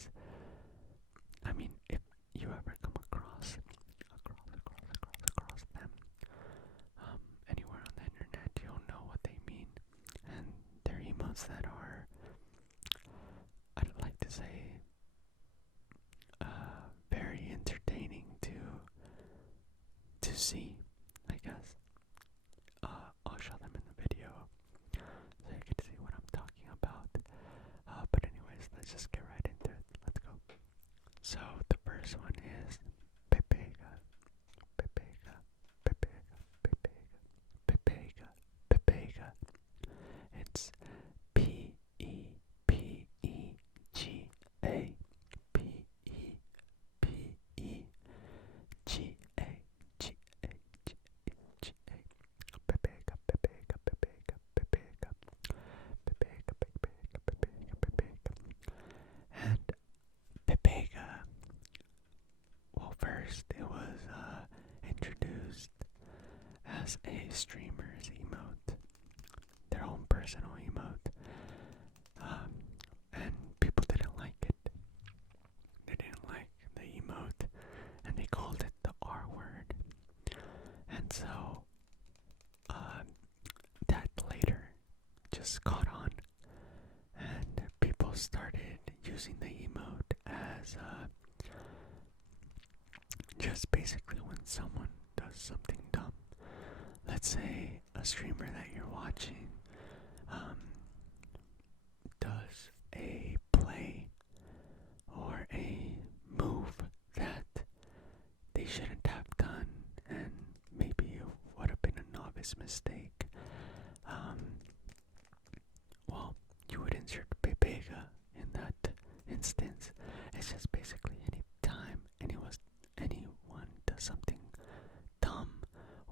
is, I mean, if you ever come across them anywhere on the internet, you'll know what they mean. And they're emotes that are, I'd like to say, very entertaining to see, I guess. I'll show them in the video so you can see what I'm talking about. But anyways, let's just get right into it. Let's go. So the first one is Pepega, Pepega, Pepega, Pepega, Pepega, Pepega. It's P-E-P-E-G-A, P-E-P-E-G-A, G-A, Pepega, Pepega, Pepega, Pepega, Pepega, Pepega, Pepega, Pepega. And Pepega, well, first it was introduced as a streamer's emote, their own personal emote, and people didn't like it. They didn't like the emote, and they called it the R word. And so that later just caught on, and people started using the emote as just basically when someone does something dumb. Let's say a streamer that you're watching does a play or a move that they shouldn't have done, and maybe it would have been a novice mistake. Well, you would insert Pepega in that instance. It's just basically any time anyone does something dumb,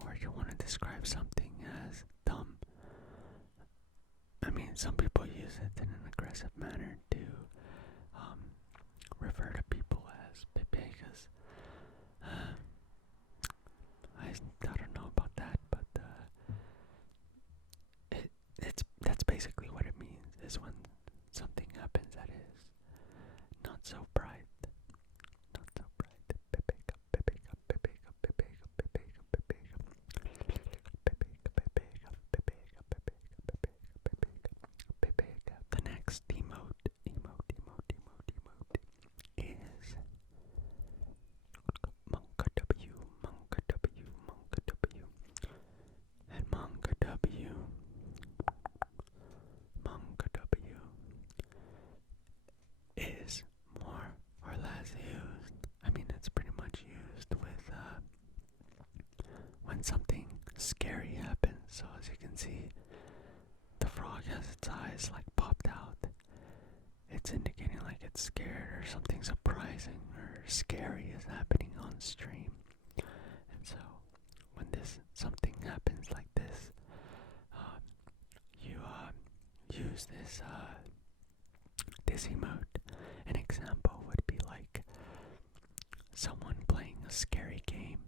or you want to describe something as dumb. I mean, some people use it in an aggressive manner to refer to people as Pepegas. I don't know about that, but that's basically what it means, is when something happens that is not so bright. Not so bright. Pepega, Pepega, Pepega, Pepega, Pepega, Pepega. Pepega, Pepega, Pepega, Pepega, Pepega, Pepega. The next emote is Monka W, Monka W, Monka W. And Monka W is more or less used. I mean, it's pretty much used with when something scary happens. So as you can see, the frog has its eyes like popped out. It's indicating like it's scared or something surprising or scary is happening on stream. And so when something happens like this, you use this emote. An example would be like someone playing a scary game,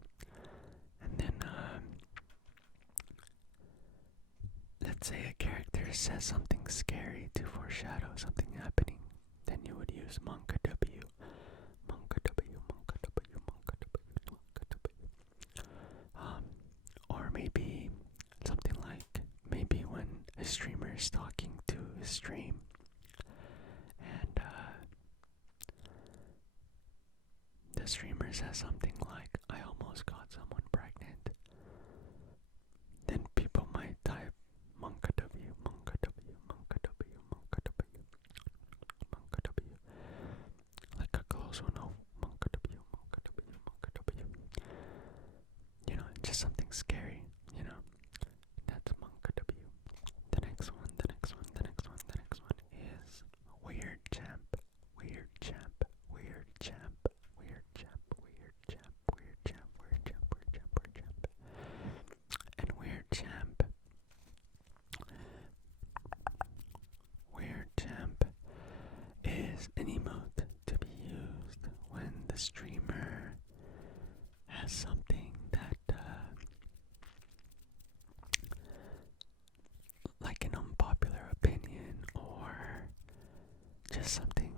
and then let's say a character says something scary to foreshadow something happening. Then you would use Monka W, Monka W, Monka W, Monka W, Monka W. Or maybe something like, maybe when a streamer is talking to his stream, and the streamer says something like, I almost got someone pregnant. Then people might type Monka W, Monka W, Monka W, Monka W, Monka W, like a close one. Oh, Monka W, Monka W, Monka W. You know, just something scary, you know. That's Monka W. The next one is Weird Champ, Weird Champ, Weird Champ, Weird Champ, Weird Champ, Weird Champ, Weird Champ, Weird Champ, Weird Champ. And Weird Champ is an emote to be used when the streamer has something that like an unpopular opinion, or just something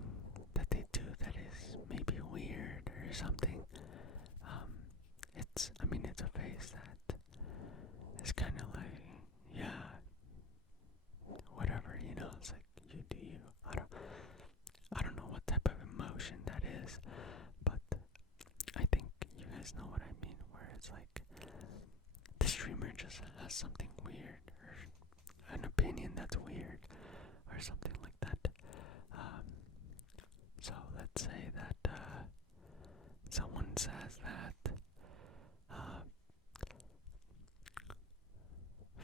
that they do or something. It's a face that is kind of like, yeah, whatever, it's like, you do you. I don't know what type of emotion that is, but I think you guys know what I mean, where it's like, the streamer just has something weird, or an opinion that's weird, or something like that. So let's say that someone says that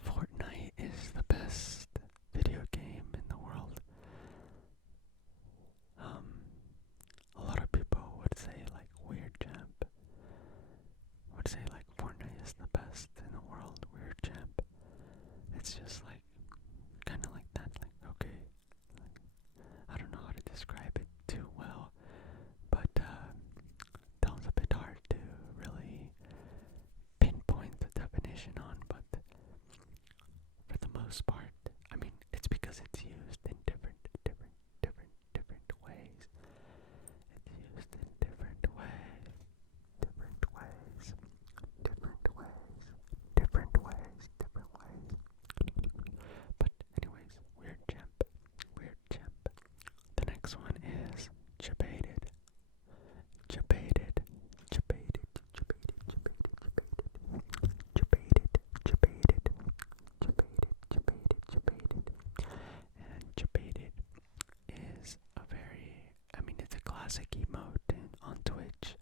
Fortnite is the best video game in the world. A lot of people would say like Weird Champ would say like Fortnite is the best in the world. Weird Champ. It's just like kind of like that. Like okay, I don't know how to describe it too well, but that was a bit hard to really pinpoint the definition on. But for the most part, it's because it's used in different ways. It's used in different ways, different ways, different ways, different ways, different ways. But anyways, Weird Champ, Weird Champ. The next one is Jabated, Jabated, Jabated, Jabated, Jabated, Jabated, Jabated, Jabated. And Jabated is a very, it's a classic emote on Twitch,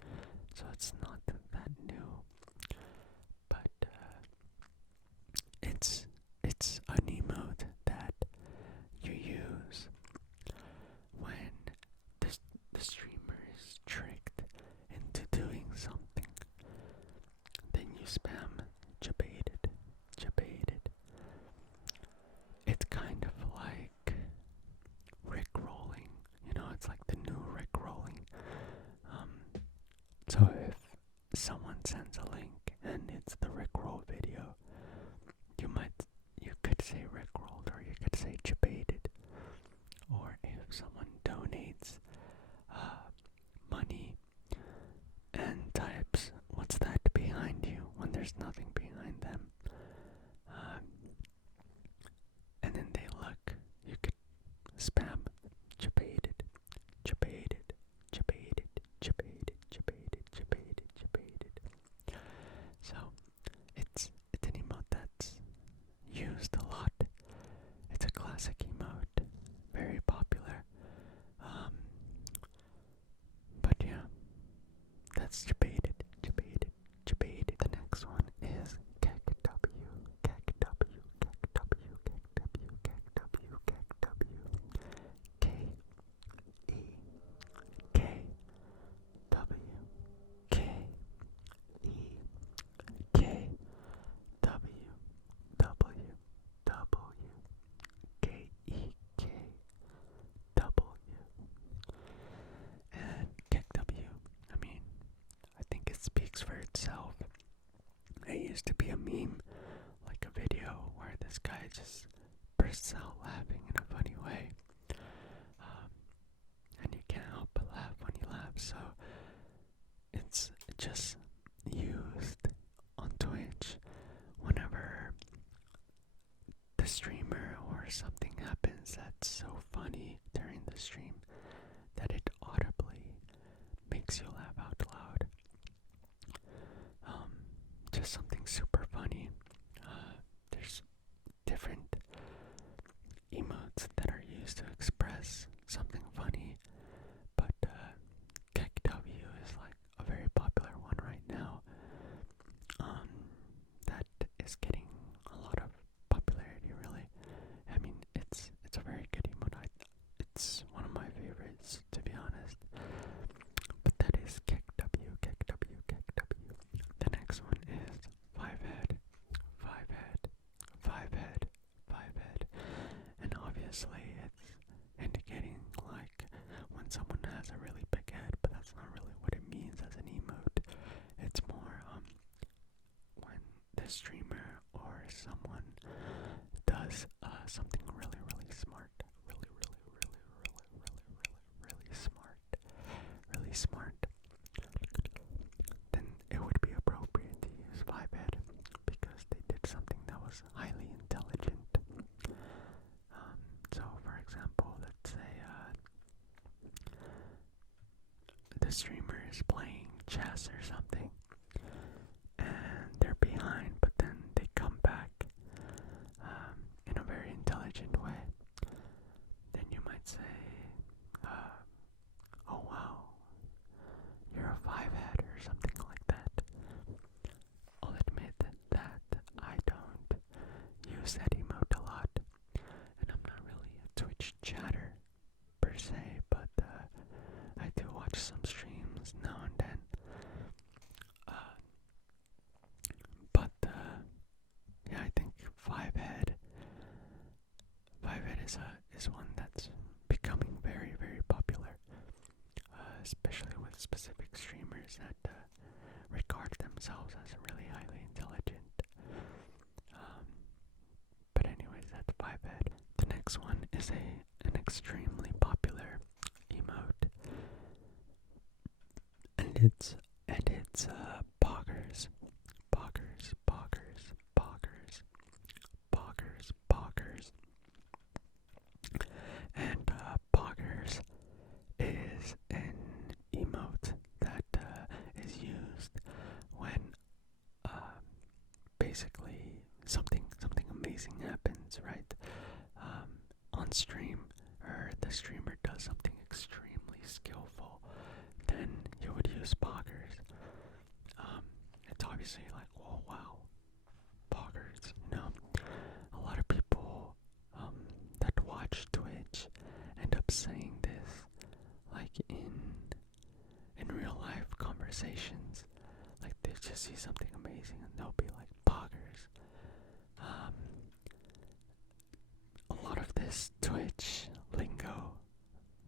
so it's not that new, but it's an emote that you use when the streamer is tricked into doing something. Then you spam Jabated, Jabated. It's kind of like Rick rolling, it's like the new Rick rolling. So if someone sends a link and it's the Rick roll video, you could say Rick rolled, or you could say Jabated. Or if someone donates money and types what's that behind you when there's nothing behind them, and then they look, you could spam Jabated, Jabated, Jabated, Jabated, Jabated, Jabated, Jabated. So it's an emote that's used a lot. It's a classic emote, very popular. But yeah, that's Jabated, Jabated, Jabated. The next one is KEKW, KEKW, KEKW, KEKW, KEKW, KEKW, K E K W, K E K W, W, W, K E K W. And KEKW, I think it speaks for itself. It used to be a meme, like a video where this guy just bursts out laughing in a funny way. And you can't help but laugh when he laughs, so it's just used on Twitch whenever the streamer or something happens that's so funny during the stream that it audibly makes you laugh out loud. Just something super funny. There's different emotes that are used to express something funny, but KEKW is like a very popular one right now. That is getting a lot of popularity, really. It's a very good emote. It's one of my favorites, to be honest. But that is KEKW, KEKW, KEKW. The next one is Five Head, Five Head, Five Head, Five Head. And obviously it's indicating like when someone has a really big head, but that's not really what it means as an emote. It's more when the streamer or someone does something really, really smart, really, really, really, really, really, really, really smart, really smart. streamers playing chess or something, and they're behind, but then they come back in a very intelligent way, then you might say, oh wow, you're a five-head or something like that. I'll admit that I don't use that emote a lot, and I'm not really a Twitch chatter per se, but I do watch some streams now and then. But yeah, I think five-head is one that's becoming very, very popular, especially with specific streamers that regard themselves as really highly intelligent. But anyways, that's five-head. The next one is an extremely popular emote, and it's poggers, poggers, poggers, poggers, poggers, poggers, and poggers is an emote that is used when basically something amazing happens, right? On stream, or the streamer does something extremely skillful, then you would use poggers. It's obviously like, oh wow, poggers, you know. A lot of people that watch Twitch end up saying this, like in real life conversations. Like they just see something amazing and they'll be like, poggers. A lot of this Twitch lingo,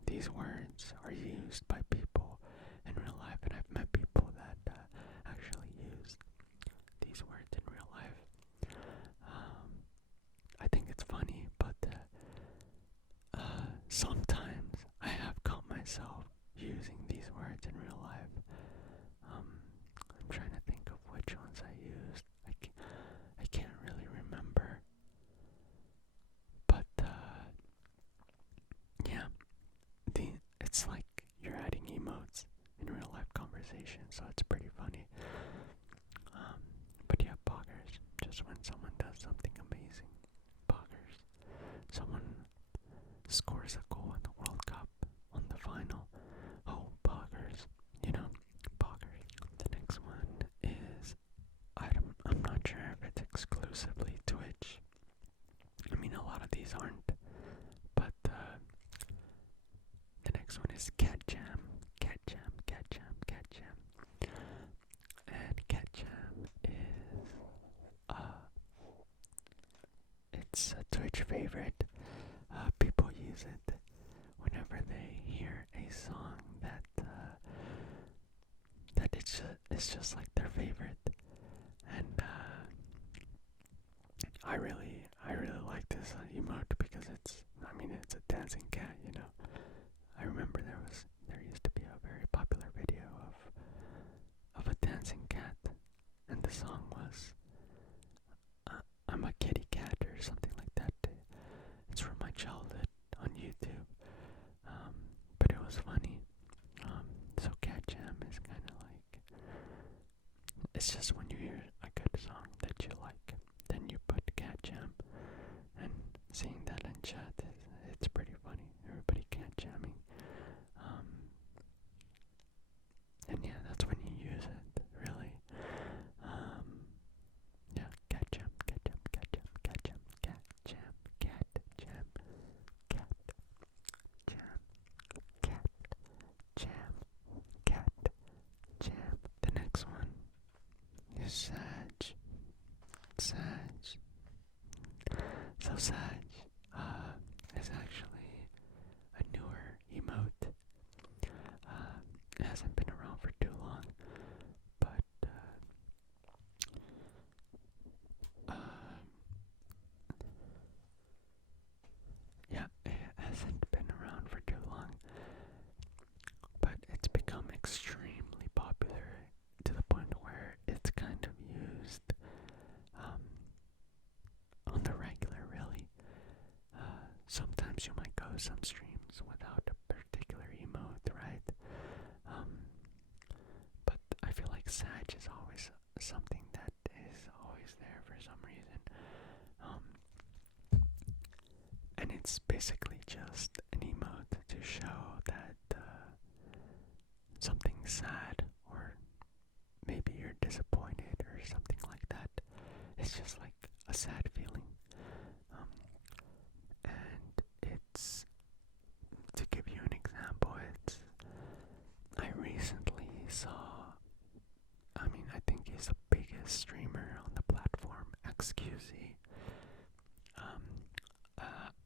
these words are used by people in real life, and I've met people that actually use these words in real life. I think it's funny, but sometimes I have caught myself using these words in real life. I'm trying to think of which ones I used. I can't really remember. But yeah, it's like you're adding emotes in real life conversation, so it's pretty funny. But yeah, poggers, just when someone does something amazing. Poggers. Someone scores a goal in the World Cup on the final. Oh, poggers. You know, poggers. The next one is, I'm not sure if it's exclusively Twitch. I mean, a lot of these aren't. But the next one is Cat Jam. Cat Jam, Cat Jam, Cat Jam. And Cat Jam is it's a Twitch favorite. People use it whenever they hear a song that it's just like their favorite. And I really like this emote because it's a dancing cat, you know. I remember there used to be a very popular video of a dancing cat, and the song was I'm a kitty cat or something like that. It's from my childhood on YouTube, but it was funny. So Cat Jam is kind of like, it's just when you hear a good song that you like, then you put Cat Jam, and seeing that in chat, it's pretty funny. Everybody cat jamming. And yeah, that's when you use it, really. Yeah, cat jam, cat jam, cat jam, cat jam, cat jam, cat jam, cat jam, cat jam, cat jam. The next one is Sag. Sag. So Sag is actually a newer emote. It hasn't been around for too long, but yeah, it hasn't been around for too long, but it's become extremely popular to the point where it's kind of used on the regular, really. Sometimes you might go some streams without a particular emote, right? basically just an emote to show that something's sad, or maybe you're disappointed or something like that. It's just like a sad feeling. And it's, to give you an example, I recently saw, I think he's the biggest streamer on the platform, XQZ.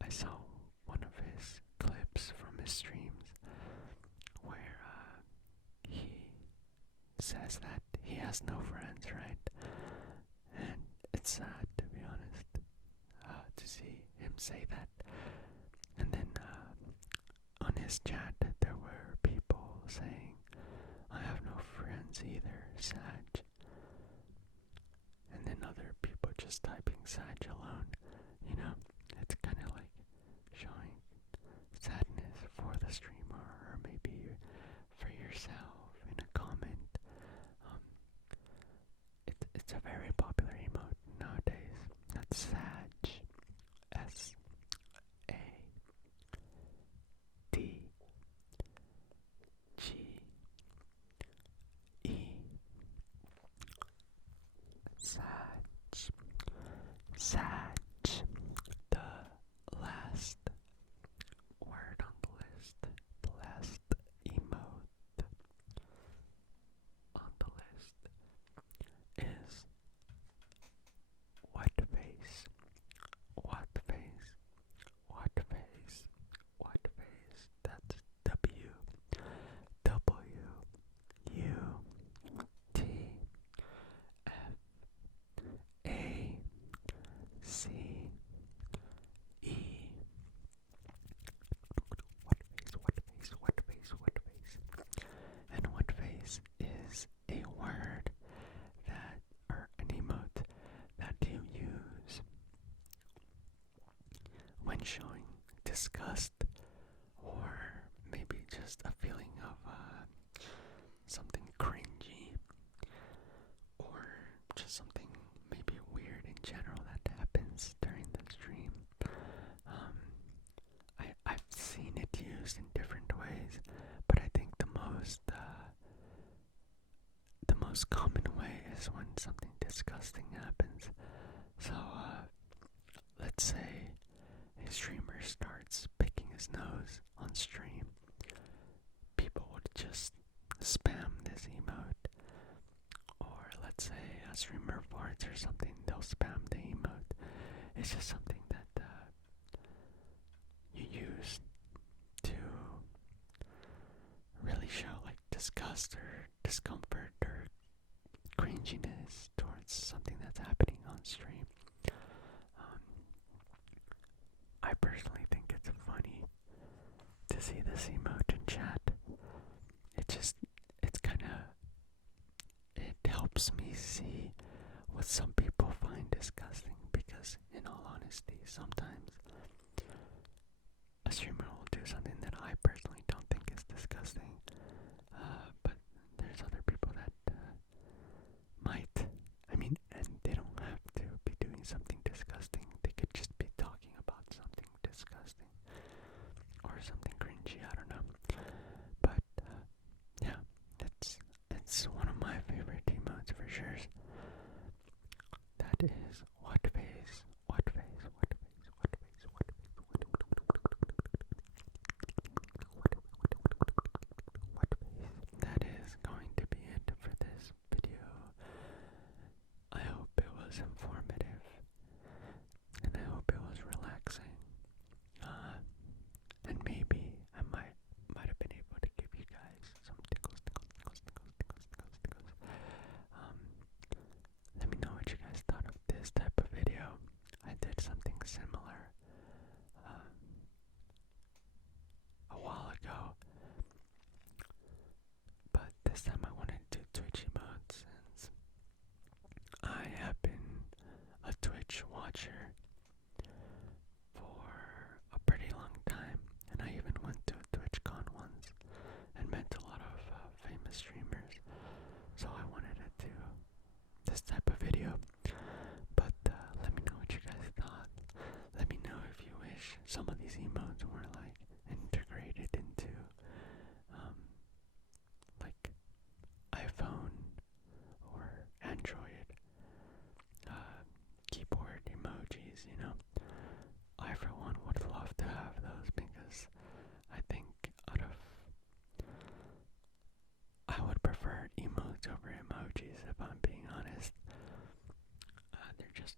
I saw one of his clips from his streams where he says that he has no friends, right? And it's sad, to be honest, to see him say that. And then on his chat, there were people saying, I have no friends either, Sag. And then other people just typing Sag alone. You know, it's kind of like showing sadness for the streamer, or maybe for yourself in a comment. It's a very popular emote nowadays. That's Sag. SADGE. Sag. The last word on the list, the last emote on the list is what face, what face, what face, what face. That's WWTFACE. What face. And what face is a word that, or an emote that you use when showing disgust, or maybe just a feeling of something cringy, or just something maybe weird in general that happens during the stream. I've seen it used in different ways, but I think the most common way is when something disgusting happens. So let's say a streamer starts picking his nose on stream. People would just spam this emote. Or let's say a streamer farts or something, they'll spam the emote. It's just something that you use to really show like disgust or discomfort or cringiness towards something that's happening on stream. I personally think it's funny to see this emote in chat. It helps me see what some people find disgusting, because in all honesty, sometimes a streamer will do something that I personally don't think is disgusting, but there's other people that might. And they don't have to be doing something disgusting. They could just be talking about something disgusting or something cringy. I don't know. But yeah, it's one of my favorite emotes for sure. That is what face, what face, what face, what face, what face, they're just